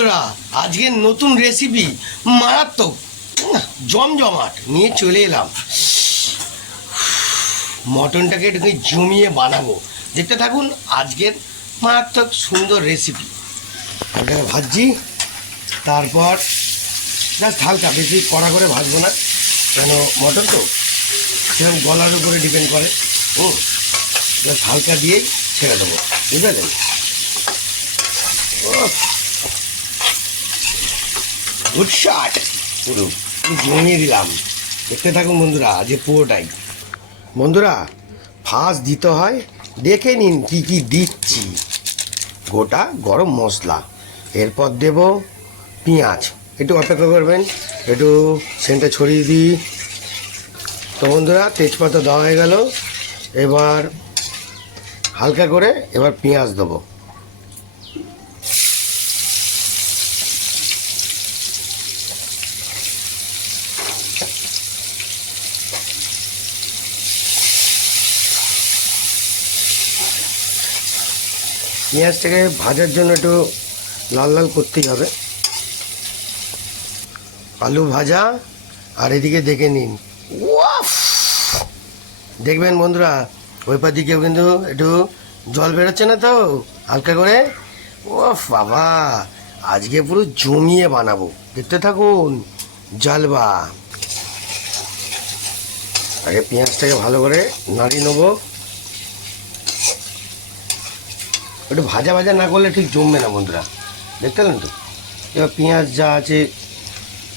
বন্ধুরা, আজকে নতুন রেসিপি মারাত্মক জমজমাট নিয়ে চলে এলাম। মটনটাকে একটু জমিয়ে বানাবো, দেখতে থাকুন আজকের মারাত্মক সুন্দর রেসিপি। এটাকে ভাজছি, তারপর জাস্ট হালকা, বেশি কড়া করে ভাজবো না, কেন মটন তো সেরকম গলার উপরে ডিপেন্ড করে। জাস্ট হালকা দিয়েই ছেড়ে দেবো, বুঝতে পারলেন? গুড শট, পুরো জমিয়ে দিলাম। দেখতে থাকুন বন্ধুরা, আজ পুরোটাই। বন্ধুরা, ফার্স্ট দিতে হয়, দেখে নিন কি কি দিচ্ছি। গোটা গরম মশলা, এরপর দেব পেঁয়াজ। একটু অপেক্ষা করবেন, একটু সেন্টটা ছড়িয়ে দিই। তো বন্ধুরা, তেজপাতা দেওয়া হয়ে গেল। এবার হালকা করে এবার পেঁয়াজ দেবো। পেঁয়াজটাকে ভাজার জন্য একটু লাল লাল করতেই হবে। আলু ভাজা, আর এদিকে দেখে নিন, ওয়াফ! দেখবেন বন্ধুরা, ওই পা দিকেও কিন্তু একটু জল বেরোচ্ছে না তো, হালকা করে। ওফ বাবা, আজকে পুরো জমিয়ে বানাবো, দেখতে থাকুন। জালবা, আগে পেঁয়াজটাকে ভালো করে নাড়িয়ে নেবো। একটু ভাজা ভাজা না করলে ঠিক জমবে না বন্ধুরা, দেখতে পেলেন তো? এবার পেঁয়াজ যা আছে,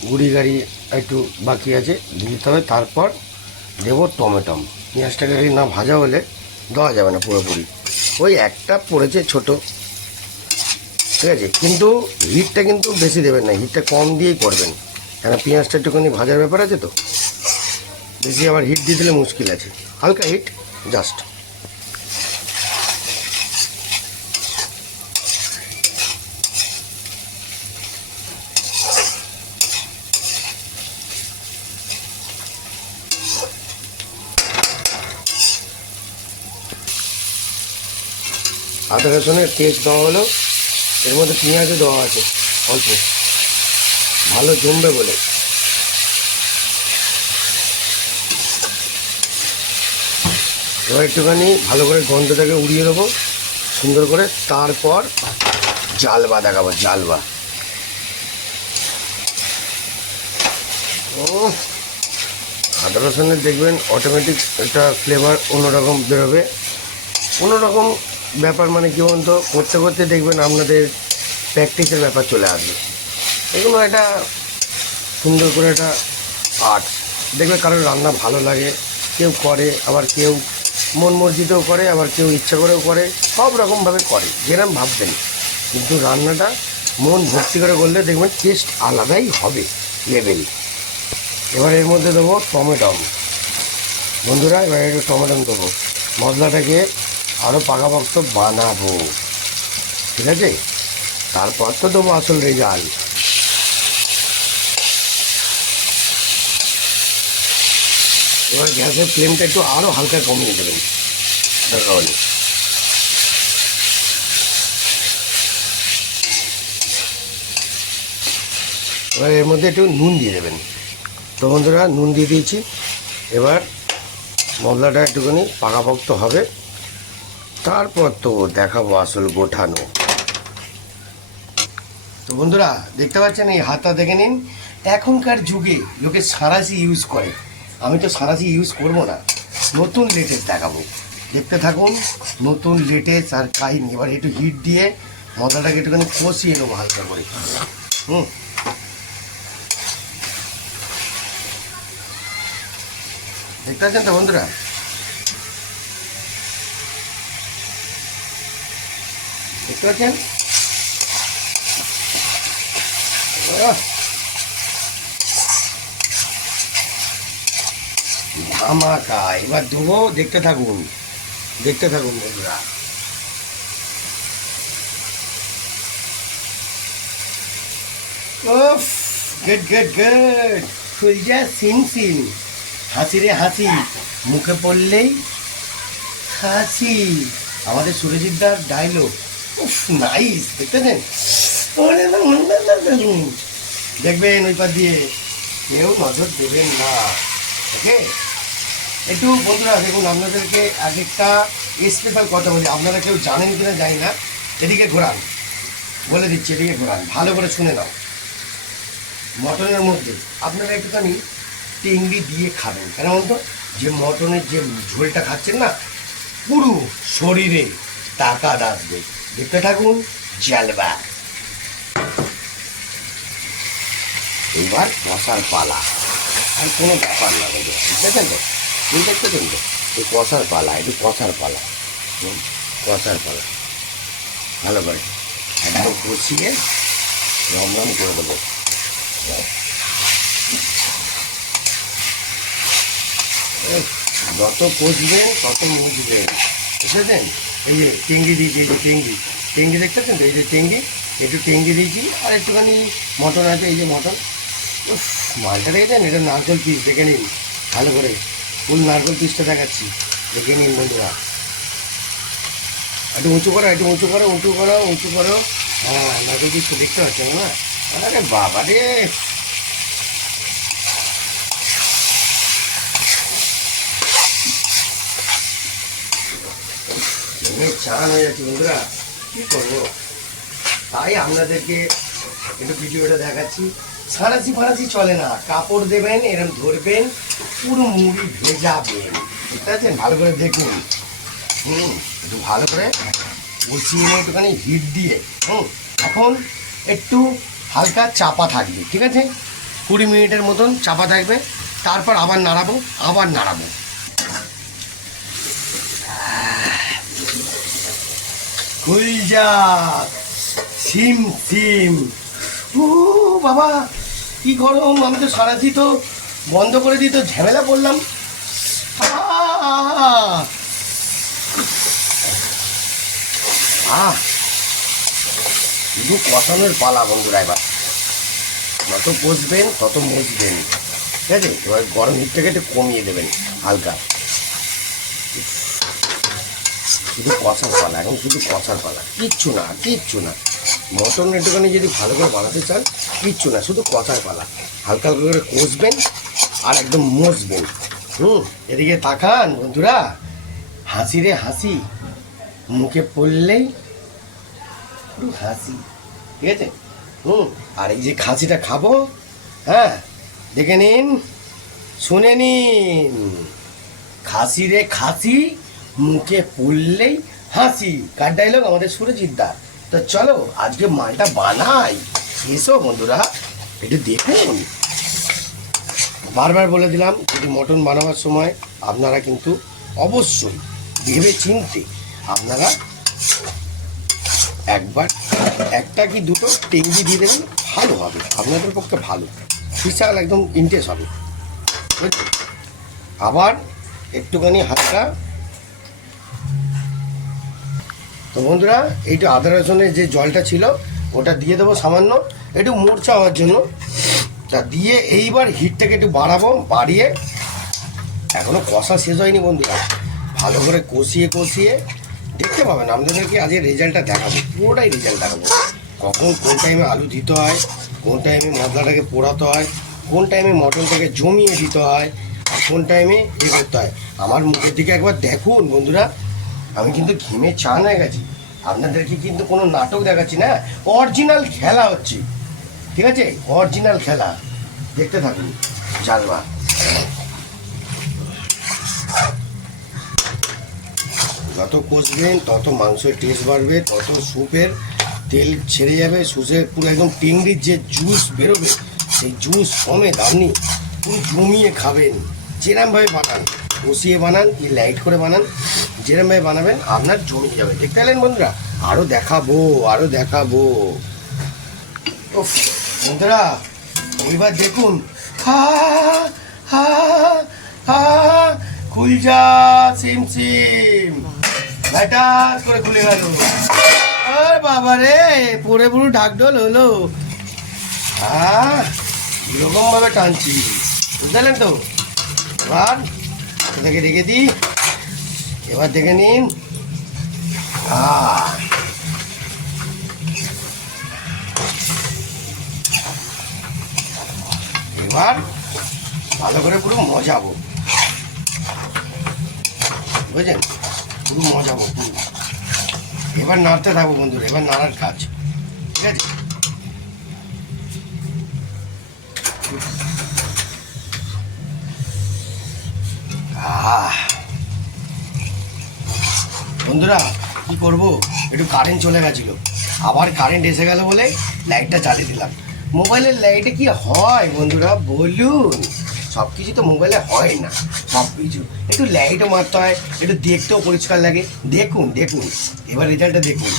গুঁড়ি গাড়ি একটু বাকি আছে, দিয়ে দিতে হবে। তারপর দেবো টমেটো। পেঁয়াজটাকে না ভাজা হলে দেওয়া যাবে না পুরোপুরি। ওই একটা পড়েছে ছোট, ঠিক আছে, কিন্তু হিটটা কিন্তু বেশি দেবেন না, হিটটা কম দিয়েই করবেন, কেন পেঁয়াজটা একটুখানি ভাজার ব্যাপার আছে তো। বেশি আবার হিট দিয়ে দিলে মুশকিল আছে, হালকা হিট জাস্ট। আদা রসুনের পেস্ট দেওয়া হলো, এর মধ্যে পেঁয়াজও দেওয়া আছে অল্প, ভালো জমবে বলে। এবার একটুখানি ভালো করে গন্ধটাকে উড়িয়ে দেবো সুন্দর করে। তারপর জালবা দেখাবো, জালবা। ও, আদা রসুনের দেখবেন অটোমেটিক একটা ফ্লেভার অন্যরকম বেরোবে। অন্যরকম ব্যাপার মানে কি বলুন তো, করতে করতে দেখবেন আপনাদের প্র্যাকটিসের ব্যাপার চলে আসবে। এগুলো একটা সুন্দর করে একটা আর্ট। দেখবে কারোর রান্না ভালো লাগে, কেউ করে, আবার কেউ মন মর্জিতেও করে, আবার কেউ ইচ্ছা করেও করে, সব রকমভাবে করে যেরকম ভাববেন। কিন্তু রান্নাটা মন ভক্তি করে করলে দেখবেন টেস্ট আলাদাই হবে লেভেল। এবার এর মধ্যে দেবো টমেটো। বন্ধুরা, এবার একটু টমেটো দেবো, মশলাটাকে আরও পাকাপোক্ত বানাবো, ঠিক আছে? তারপর তো দেবো আসল রেজাল্ট। এবার গ্যাসের ফ্লেমটা একটু আরও হালকা কমিয়ে দেবেন দরকার। এবার এর মধ্যে একটু নুন দিয়ে দেবেন। তো বন্ধুরা, নুন দিয়ে দিয়েছি। এবার মশলাটা একটুখানি পাকাপোক্ত হবে, তারপর তো দেখাবো আসল গোঠানো। তো বন্ধুরা, দেখতে পাচ্ছেন, এই হাতটা দেখে নিন। এখনকার যুগে লোকে সাঁড়াশি ইউজ করে, আমি তো সাঁড়াশি ইউজ করব না, নতুন লেটেস্ট দেখাবো, দেখতে থাকুন। নতুন লেটেস্ট আর কাহিনি। এবার একটু হিট দিয়ে মশলাটাকে একটুখানি কষিয়ে নেবো হালকা করে। দেখতে পাচ্ছেন তো বন্ধুরা? দেখতে পাচ্ছেন? ধামাকা। এবার দেবো, দেখতে থাকুন, দেখতে থাকুন বন্ধুরা। উফ, গুড গুড গুড। ফুলজা সিন সিন, হাসি রে হাসি, মুখে পড়লেই হাসি। আমাদের সুরজিৎদার ডায়লগ, উফ নাইস, দেখতেছেন? দেখবেন ওই পা দিয়ে কেউ নজর দেবেন না। ওকে, একটু বন্ধুরা দেখুন, আপনাদেরকে এক একটা স্পেশাল কথা বলি, আপনারা কেউ জানেন কিনা জানি না। এদিকে ঘোরান, বলে দিচ্ছি, এদিকে ঘোরান, ভালো করে শুনে নাও। মটনের মধ্যে আপনারা একটুখানি টেংরি দিয়ে খাবেন, কেন বলুন তো? যে মটনের যে ঝোলটা খাচ্ছেন না, পুরো শরীরে তাকাত আসবে। দেখতে থাকুন, জালবা। এবার কষার পালা, আর কোনো ব্যাপার না বন্ধু, বুঝতেছেন তো? বুঝতে দেখতেছেন তো? এই কষার পালা, একটু কষার পালা, কষার পালা ভালো করে একদম কষিয়ে রমরম করে দেবো। যত কষবেন তত মুছবেন, বুঝেছেন? এই যে টেঙ্গি দিয়েছি, এই যে টেঙ্গি, টেঙ্গি দেখতেছেন তো? এই যে টেঙ্গি, একটু টেঙ্গি দিয়েছি, আর একটুখানি মটন আছে, এই যে মটন। মালটা দেখেছেন? এটা নারকেল পিস, দেখে নিন ভালো করে, ফুল নারকেল পিসটা দেখাচ্ছি, দেখে নিন বন্ধুরা। একটু উঁচু করো, একটু উঁচু করো, উঁচু করো, উঁচু করো। হ্যাঁ, নারকেল পিসটা দেখতে পাচ্ছেন না? আরে বাবা রে, চান হয়ে যাচ্ছে বন্ধুরা, কী করবো? তাই আপনাদেরকে একটু ভিডিওটা দেখাচ্ছি। সারাসি ফারাসি চলে না, কাপড় দেবেন, এরকম ধরবেন, পুরো মুড়ি ভেজাবেন, ঠিক আছে? ভালো করে দেখুন, একটু ভালো করে কষিয়ে একটুখানি হিট দিয়ে, এখন একটু হালকা চাপা থাকবে, ঠিক আছে? 20 মিনিটের মতন চাপা থাকবে, তারপর আবার নাড়াবো, আবার নাড়াবো। কুলজা সিম সিম, ও বাবা কি গরম! আমি তো সারাদি তো বন্ধ করে দিই, তো ঝামেলা পড়লাম। শুধু কষানোর পালা বন্ধুরা। এবার যত কষবেন তত মজবেন, ঠিক আছে? এবার গরম হিটটাকে একটু কমিয়ে দেবেন হালকা। শুধু কষার পালা, এখন শুধু কষার পালা, কিচ্ছু না, কিচ্ছু না। মটন একটুখানি যদি ভালো করে বানাতে চান, কিচ্ছু না, শুধু কষার পালা। হালকা হালকা করে কষবেন আর একদম মজবেন। এদিকে তাকান বন্ধুরা, হাসি রে হাসি, মুখে পড়লেই পুরো হাসি, ঠিক আছে? আর এই যে খাসিটা খাবো, হ্যাঁ, দেখে নিন, শুনে নিন, খাসি রে খাসি, মুখে পড়লেই হাসি। কার ডায়লগ? আমাদের সুরজিৎ দা। তো চলো আজকে মালটা বানাই, এসো বন্ধুরা, একটু দেখুন। বারবার বলে দিলাম, যদি মটন বানাবার সময় আপনারা কিন্তু অবশ্যই ভেবে চিনতে আপনারা একবার একটা কি দুটো টেঙ্গি দিয়ে দেবেন, ভালো হবে আপনাদের পক্ষে, ভালো, বিশাল একদম ইন্টারেস্ট হবে। আবার একটুখানি হালকা, তো বন্ধুরা এইটা আদা রসুনের যে জলটা ছিল ওটা দিয়ে দেবো সামান্য, একটু মূর্ছা হওয়ার জন্য। তা দিয়ে এইবার হিটটাকে একটু বাড়াবো, বাড়িয়ে, এখনও কষা শেষ হয়নি বন্ধুরা, ভালো করে কষিয়ে কষিয়ে দেখতে পাবেন। আপনাদেরকে আজকে রেজাল্টটা দেখাবো, পুরোটাই রেজাল্ট দেখাবো। কখন কোন টাইমে আলু দিতে হয়, কোন টাইমে মশলাটাকে পোড়াতে হয়, কোন টাইমে মটনটাকে জমিয়ে দিতে হয়, আর কোন টাইমে এ করতে হয়। আমার মুখের দিকে একবার দেখুন বন্ধুরা, আমি কিন্তু ঘেমে চান হয়ে গেছি। আপনাদেরকে কিন্তু কোনো নাটক দেখাচ্ছি না, অরিজিনাল খেলা হচ্ছে, ঠিক আছে? অরিজিনাল খেলা, দেখতে থাকুন জালমা। যত কষবেন তত মাংসের টেস্ট বাড়বে, তত স্যুপের তেল ছেড়ে যাবে, সুসের পুরো একদম টেংরির যে জুস বেরোবে, সেই জুস সমেত আপনি পুরো জমিয়ে খাবেন। যেরমভাবে বানান, কষিয়ে বানান কি লাইট করে বানান, যেরমভাবে বানাবেন আপনার জমিয়ে যাবে। দেখতে পেলেন বন্ধুরা? আরও দেখাবো, আরও দেখাবো। ও বন্ধুরা এইবার দেখুন, হা হা হা, খুলজা সিম সিম, হঠাৎ করে খুলে গেল। আর বাবা রে, পরে পুরো ঢাকঢোল হলো। এরকম ভাবে টানছি, বুঝলেন তো? এবার এটাকে রেখে দিই, এবার দেখে নিন। এবার ভালো করে পুরো মজাবো, বুঝলেন, পুরো মজাবো পুরো। এবার নাড়তে থাকবো বন্ধুরা, এবার নাড়ার কাজ, ঠিক আছে। বন্ধুরা কি করব, একটু কারেন্ট চলে গেছিল, আবার কারেন্ট এসে গেল বলে লাইটটা জ্বালিয়ে দিলাম। মোবাইলের লাইটে কি হয় বন্ধুরা বলুন, সব কিছু তো মোবাইলে হয় না, সব কিছু একটু লাইটও মারতে হয়, একটু দেখতেও পরিষ্কার লাগে। দেখুন দেখুন এবার রেজাল্টটা দেখুন,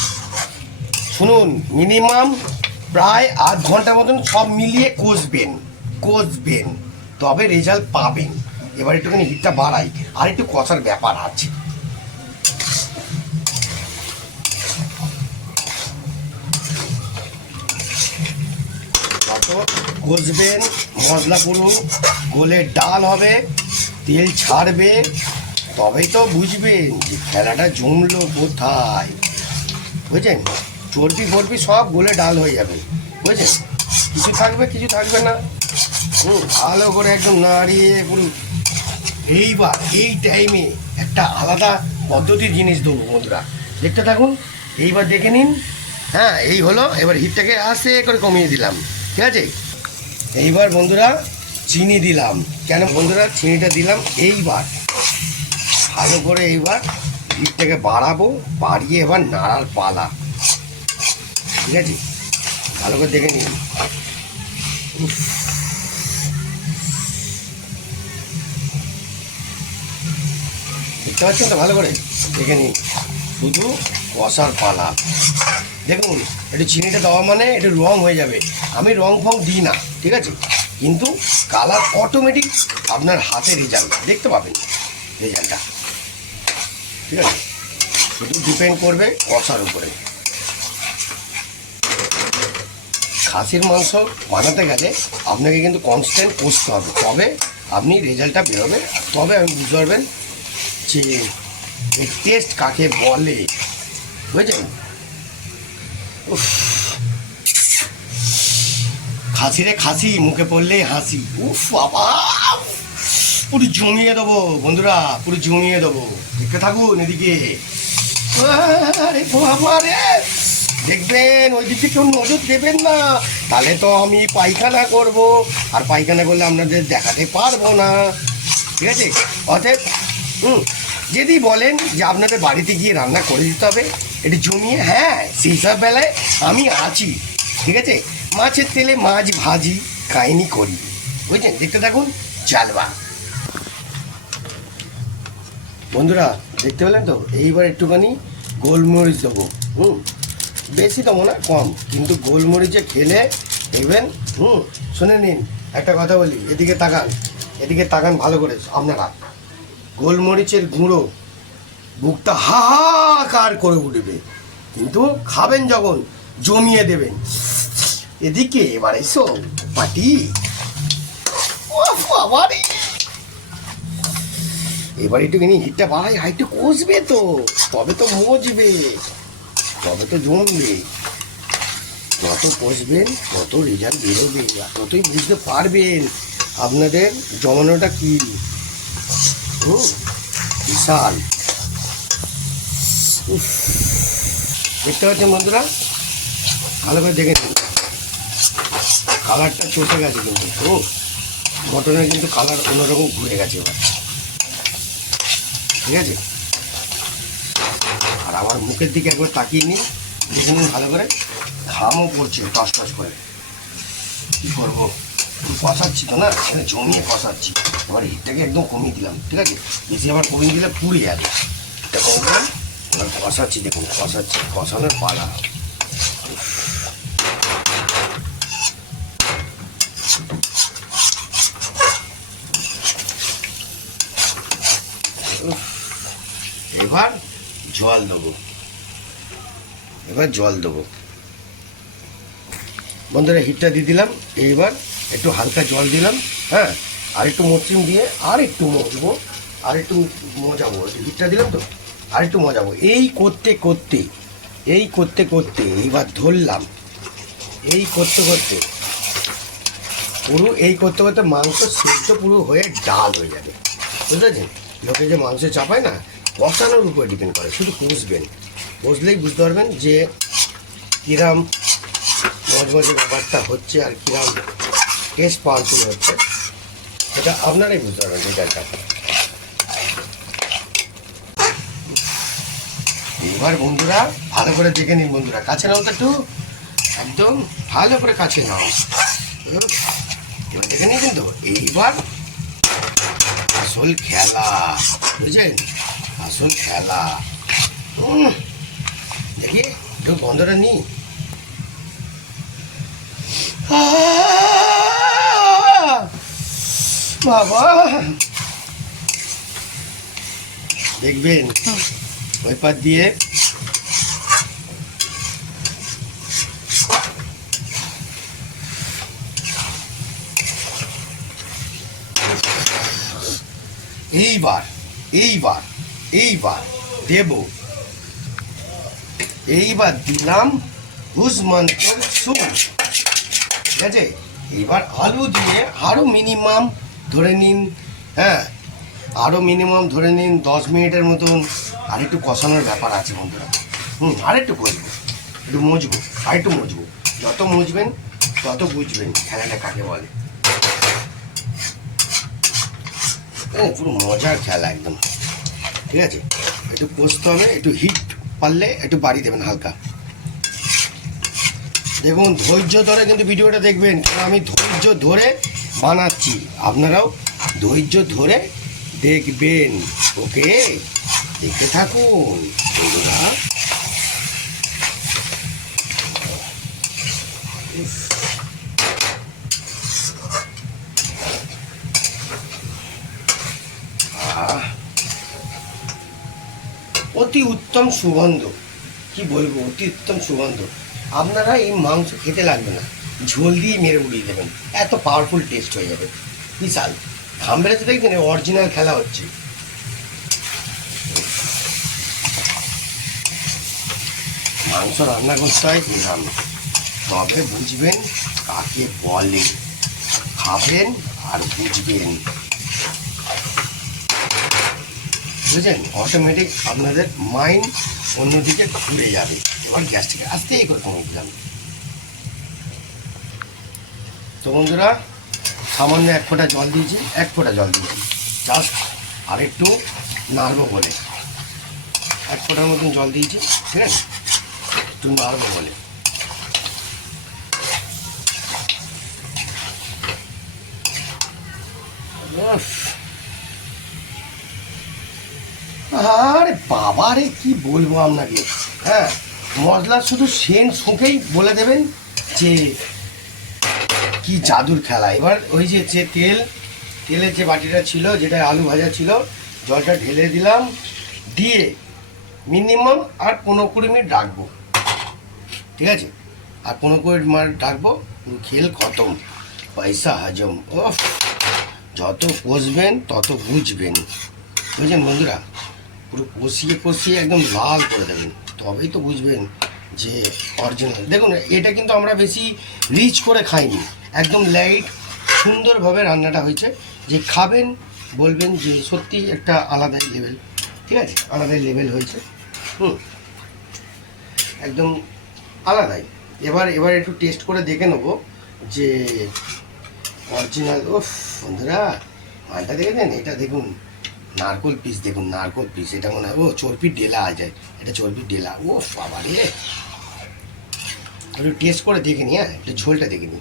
শুনুন, মিনিমাম প্রায় আধ ঘন্টা মতন সব মিলিয়ে কষবেন, তবে রেজাল্ট পাবেন। এবার একটুখানি হিটটা বাড়াই, আর একটু কষার ব্যাপার আছে। কষবেন, মশলা পুরো গলে ডাল হবে, তেল ছাড়বে, তবেই তো বুঝবেন যে খেলাটা জমলো কোথায়, বুঝছেন। চর্বি ফর্বি সব গলে ডাল হয়ে যাবে, বুঝছেন, কিছু থাকবে কিছু থাকবে না। ভালো করে একদম নাড়িয়ে পুরো। এইবার এই টাইমে একটা আলাদা পদ্ধতির জিনিস দেবো বন্ধুরা, দেখতে থাকুন। এইবার দেখে নিন, হ্যাঁ এই হলো। এবার হিটটাকে আস্তে করে কমিয়ে দিলাম, ঠিক আছে। এইবার বন্ধুরা চিনি দিলাম, কেন বন্ধুরা চিনিটা দিলাম, এইবার ভালো করে এইবার হিটটাকে বাড়াবো, বাড়িয়ে এবার নাড়ার পালা, ঠিক আছে। ভালো করে দেখে নিন, দেখতে পাচ্ছেন তো, ভালো করে দেখে নিন, শুধু কষার পালা। দেখুন একটু চিনিটা দেওয়া মানে একটু রং হয়ে যাবে, আমি রং ফং দিই না, ঠিক আছে, কিন্তু কালার অটোমেটিক আপনার হাতে রেজাল্ট দেখতে পাবেন, রেজাল্টটা, ঠিক আছে। শুধু ডিপেন্ড করবে কষার উপরে। খাসির মাংস বানাতে গেলে আপনাকে কিন্তু কনস্ট্যান্ট কষতে হবে, তবে আপনি রেজাল্টটা বেরোবে, তবে আপনি বুঝতে পারবেন যে এই টেস্ট কাকে বলে, বুঝলেন। খাসিরে খাসি, মুখে পড়লেই হাসি, উফ বাবা, পুরো জমিয়ে দেবো বন্ধুরা, পুরো জমিয়ে দেবো, দেখতে থাকুন এদিকে। আরে বাবা রে, দেখবেন ওই দিকে কেউ নজর দেবেন না, তাহলে তো আমি পায়খানা করব, আর পায়খানা করলে আপনাদের দেখাতে পারবো না, ঠিক আছে। অতএব যদি বলেন যে আপনাদের বাড়িতে গিয়ে রান্না করে দিতে হবে একটু জমিয়ে, হ্যাঁ সেই সব বেলায় আমি আছি, ঠিক আছে। মাছের তেলে মাছ ভাজি কাহিনি করি, বুঝছেন, দেখতে থাকুন, চালবা বন্ধুরা, দেখতে পেলেন তো। এইবার একটুখানি গোলমরিচ দেবো, বেশি দেবো না, কম, কিন্তু গোলমরিচে খেলে দেখবেন। শুনে নিন একটা কথা বলি, এদিকে তাকান, এদিকে তাকান ভালো করে আপনারা। গোলমরিচের গুঁড়ো বুকটা হাহাকার করে উঠবে, কিন্তু খাবেন যখন জমিয়ে দেবেন। এদিকে এবার এসো পাটি, এবার একটুখানি হিটটা বাড়াই, একটু কষবে তো, তবে তো মজবে, তবে তো জমবে। যত কষবেন তত রেজাল্ট বেরোবে, ততই বুঝতে পারবেন আপনাদের জমানোটা কি। বিশাল, দেখতে পাচ্ছেন বন্ধুরা, ভালো করে দেখে নিন, কালারটা চটে গেছে কিন্তু, মটনের কিন্তু কালার অন্যরকম ঘুরে গেছে এবার, ঠিক আছে। আর আমার মুখের দিকে একবার তাকিয়ে নিন, দেখে নিন ভালো করে, ঘামও পড়ছে টস টস করে। কী করবো, কষাচ্ছি তো না, এখানে জমিয়ে কষাচ্ছি। এবার হিটটাকে একদম কমিয়ে দিলাম, ঠিক আছে, বেশি আবার কমিয়ে দিলে পুড়ে যাবে। এটা কমলাম, এবার কষাচ্ছি, দেখুন কষাচ্ছি, কষানোর পালা। এবার জল দেবো, এবার জল দেবো বন্ধুরা, হিটটা দিয়ে দিলাম। এইবার একটু হালকা জল দিলাম, হ্যাঁ, আর একটু মরচিম দিয়ে আর একটু মজবো, আর একটু মজাবো, হিটটা দিলাম তো আর একটু মজাবো। এই করতে করতে এইবার ধরলাম, এই করতে করতে পুরো এই করতে করতে মাংস সিদ্ধ পুরো হয়ে ডাল হয়ে যাবে, বুঝতে পারছেন? লোকে যে মাংস চাপায় না, কষানোর উপরে ডিপেন্ড করে, শুধু কষবেন, কষলেই বুঝতে পারবেন যে কিরাম মজমজে ব্যাপারটা হচ্ছে আর কিরাম টেস্ট পাওয়ারফুল হচ্ছে, সেটা আপনারাই বুঝতে পারবেন রেজাল্টটা। এবার বন্ধুরা ভালো করে দেখে নিন, বন্ধুরা কাছে নাও তো একটু, একদম ভালো করে কাছে নাও। এবার দেখে নিন কিন্তু এইবার আসল খেলা, বুঝলেন? আসল খেলা। দেখি একটু গন্ধটা নি, বাবা দেখবেন ওই পাত দিয়ে এইবার এইবার এইবার দেব, এইবার দিলাম হুজমন্তর স্যুপ, ঠিক আছে? এবার আলু দিয়ে আরও মিনিমাম ধরে নিন, হ্যাঁ আরও মিনিমাম ধরে নিন 10 মিনিটের মতন আর একটু কষানোর ব্যাপার আছে বন্ধুরা। আরেকটু কষবো, একটু মজবো, আরেকটু মজবো, যত মজবেন তত বুঝবেন খেলাটা কাকে বলে। পুরো মজার খেলা একদম, ঠিক আছে? একটু কষতে হবে, একটু হিট পারলে একটু বাড়ি দেবেন হালকা। দেখুন ধৈর্য ধরে কিন্তু ভিডিওটা দেখবেন, কারণ আমি ধৈর্য ধরে বানাচ্ছি, আপনারাও ধৈর্য ধরে দেখবেন, ওকে? দেখতে থাকুন বন্ধুরা। অতি উত্তম সুগন্ধ, কি বলবো, অতি উত্তম সুগন্ধ। আপনারা এই মাংস খেতে লাগবে না, ঝোল দিয়ে মেরে উড়িয়ে দেবেন, এত পাওয়ারফুল টেস্ট হয়ে যাবে, বিশাল। ঘাম বেরোতে দেখবেন অরিজিনাল খেলা হচ্ছে। মাংস রান্না করতে হয় এভাবে, তবে বুঝবেন কাকে বলে, খাবেন আর বুঝবেন, বুঝলেন? অটোমেটিক আপনাদের মাইন্ড অন্যদিকে ঘুরে যাবে। এবার গ্যাসটাকে আস্তেই করে কমিয়ে দিলাম। তো বন্ধুরা সামান্য 1 ফোঁটা জল দিয়েছি, 1 ফোঁটা জল দিয়েছি জাস্ট আর একটু নাড়বো বলে, 1 ফোঁটার মতন জল দিয়েছি, ঠিক আছে? একটু নাড়বো বলে। আরে বাবা রে, কি বলবো আপনাকে, হ্যাঁ মশলা শুধু সেন্ট শুঁকেই বলে দেবেন যে কি জাদুর খেলা। এবার ওই যে তেলের যে বাটিটা ছিল, যেটা আলু ভাজা ছিল, জলটা ঢেলে দিলাম, দিয়ে মিনিমাম আর 15-20 মিনিট রাখবো, ঠিক আছে? আর 15-20 মিনিট রাখবো, খেল খতম, পয়সা হজম। ও যত কষবেন তত বুঝবেন, বুঝলেন বন্ধুরা? পুরো কষিয়ে কষিয়ে একদম লাল করে দেবেন, তবেই তো বুঝবেন যে অরিজিনাল। দেখুন এটা কিন্তু আমরা বেশি রিচ করে খাইনি, একদম লাইট সুন্দরভাবে রান্নাটা হয়েছে, যে খাবেন বলবেন যে সত্যি একটা আলাদাই লেভেল, ঠিক আছে? আলাদাই লেভেল হয়েছে, একদম আলাদাই। এবার একটু টেস্ট করে দেখে নেবো যে অরিজিনাল। ওফ বন্ধুরা মালটা দেখেছেন? এটা দেখুন নারকোল পিস, দেখুন নারকোল পিস, এটা মনে হয় ও চর্বির ডেলা আ যায়, এটা চর্বির ডেলা। ও বাবা রে, একটু টেস্ট করে দেখে নি, হ্যাঁ একটু ঝোলটা দেখে নি।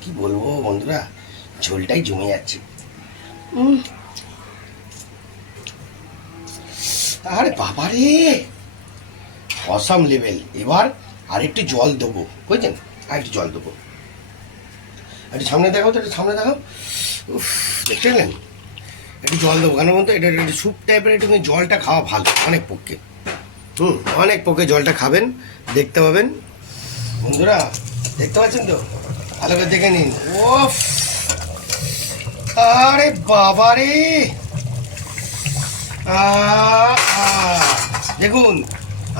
কি বলবো বন্ধুরা, ঝোলটাই জমে যাচ্ছে। আরে বাবা রে, অসাম লেভেল। এবার আর একটু জল দেবো, বুঝছেন? আর একটু জল দেবো, একটু সামনে দেখাও তো, একটু সামনে দেখাও। উফ দেখতে পেলেন? একটু জল দেবো, কেন বলতো এটা একটু স্যুপ টাইপের, একটু জলটা খাওয়া ভালো অনেক পক্ষে, অনেক পক্ষে জলটা খাবেন, দেখতে পাবেন বন্ধুরা, দেখতে পাচ্ছেন তো? ভালো করে দেখে নিন। ওফ আরে বাবা রে, দেখুন,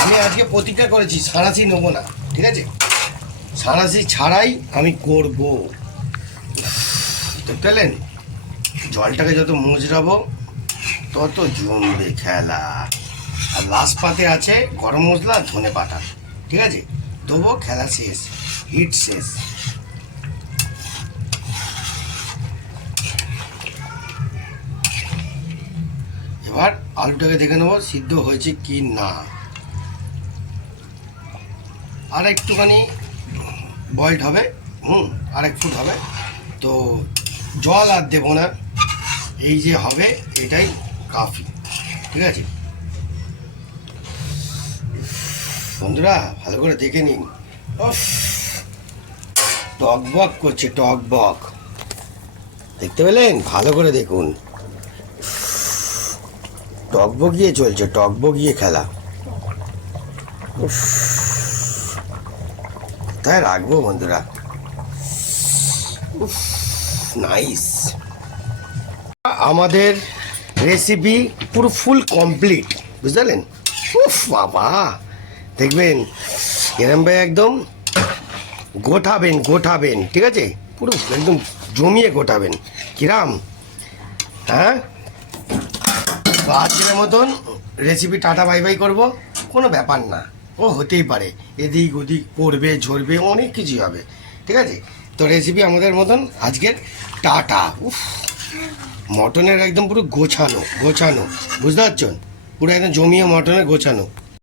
আমি আজকে প্রতিজ্ঞা করেছি সাঁড়াশি নেবো না, ঠিক আছে? সাঁড়াশি ছাড়াই আমি করব। দেখতে পেলেন, জলটাকে যত মজরাবো তত জমবে খেলা। আর লাস্ট পাতে আছে গরম মশলা, ধনে পাতা, ঠিক আছে? দেবো, খেলা শেষ, হিট শেষ। এবার আলুটাকে দেখে নেবো সিদ্ধ হয়েছে কি না। আর একটুখানি বয়েলড হবে, আর এক ফুট হবে। তো জল আর দেবো না, এই যে হবে এটাই কাফি, ঠিক আছে? বন্ধুরা ভালো করে দেখে নিন। টকবক করছে, টকবক, দেখতে পেলেন? ভালো করে দেখুন, টকবগিয়ে চলছে, টকবগিয়ে খেলা। কোথায় রাখবো বন্ধুরা? নাইস। আমাদের রেসিপি পুরো ফুল কমপ্লিট, বুঝলেন? বাবা, দেখবেন এরম ভাই একদম গোঠাবেন, ঠিক আছে? পুরো একদম জমিয়ে গোঠাবেন। কিরাম? হ্যাঁ, তো আজকের মতন রেসিপি টাটা বাই বাই করবো। কোনো ব্যাপার না, ও হতেই পারে, এদিক ওদিক পড়বে, ঝরবে, অনেক কিছুই হবে, ঠিক আছে? তো রেসিপি আমাদের মতন আজকের টাটা। মটনের একদম পুরো গোছানো, বুঝতে পারছেন? পুরো একদম জমিয়ে মটনের গোছানো।